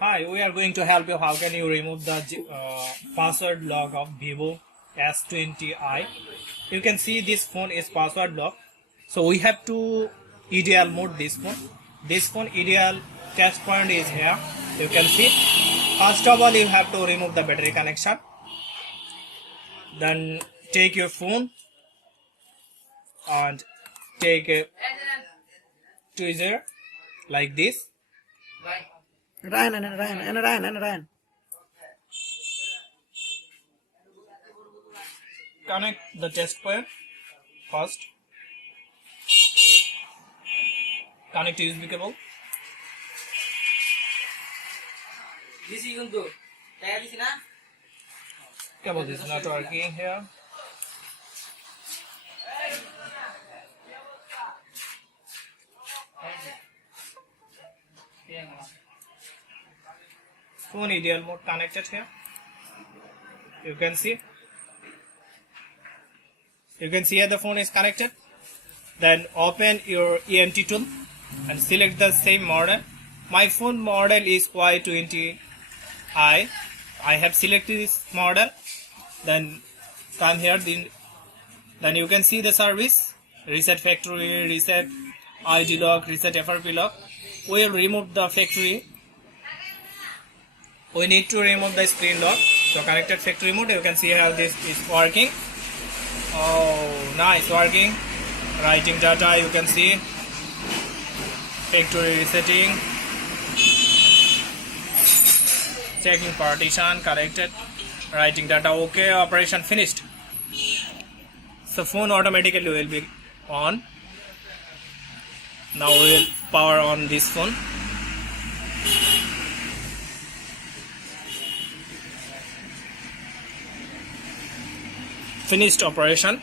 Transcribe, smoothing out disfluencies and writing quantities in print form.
Hi, we are going to help you how can you remove the password lock of Vivo y20i. You can see this phone is password lock. So we have to EDL mode this phone. This phone EDL test point is here. You can see. First of all, you have to remove the battery connection. Then take your phone and take a tweezer like this. Ryan. Connect the test point first. Connect USB cable. Cable is not working here. Phone EDL mode connected here. You can see here the phone is connected. Then open your y20 tool and select the same model. My phone model is y20i. I have selected this model. Then come here. Then you can see the service: reset factory, reset ID lock, reset FRP lock. We will remove the factory. We need to remove the screen lock. So connected factory mode. You can see how this is working. Oh, nice, working. Writing data. You can see factory resetting. Checking partition corrected. Writing data. Okay, operation finished. So phone automatically will be on. Now we will power on this phone. Finished operation.